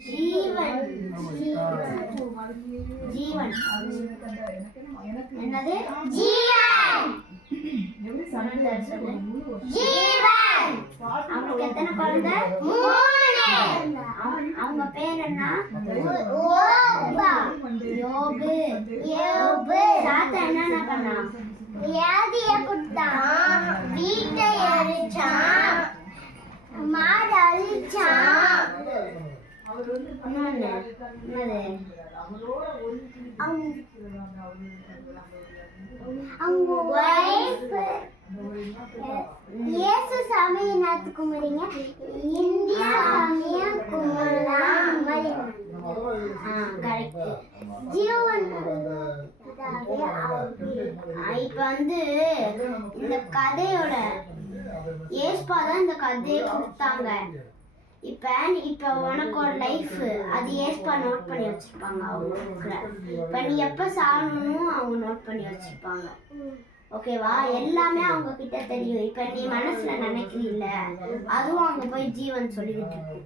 ஜீவன் ஜீவன் என்னது ஜீவன் ஜீவன் அவங்களுக்கு எத்தனை குழந்தை? 3. அவங்க பேர் என்ன? யோபு. சாத்தா என்னென்ன பண்ணான்? வியாதிய கொடுத்தான், வீட்டை அழிச்சான், மாடு அழிச்சான். அவங்க வைஃப் இயேசு சாமி என்னத்து கும்பிடுங்க? இந்தியா சாமிய கும்பிடலாம். கரெக்ட். ஜீவன் இப்ப வந்து இந்த கதையோட ஏஸ்பா தான் இந்த கதையை கொடுத்தாங்க. இப்ப உனக்கு ஒரு லைஃப் அது ஏஸ்பா நோட் பண்ணி வச்சிருப்பாங்க. அவங்க இப்ப நீ எப்ப சாகணும் அவங்க நோட் பண்ணி வச்சிருப்பாங்க. ஓகேவா? எல்லாமே அவங்க கிட்ட தெரியும். இப்ப நீ மனசுல நினைக்கிறீல்ல, அதுவும் அங்க போய் ஜீவன் சொல்லிக்கிட்டு இருக்கு.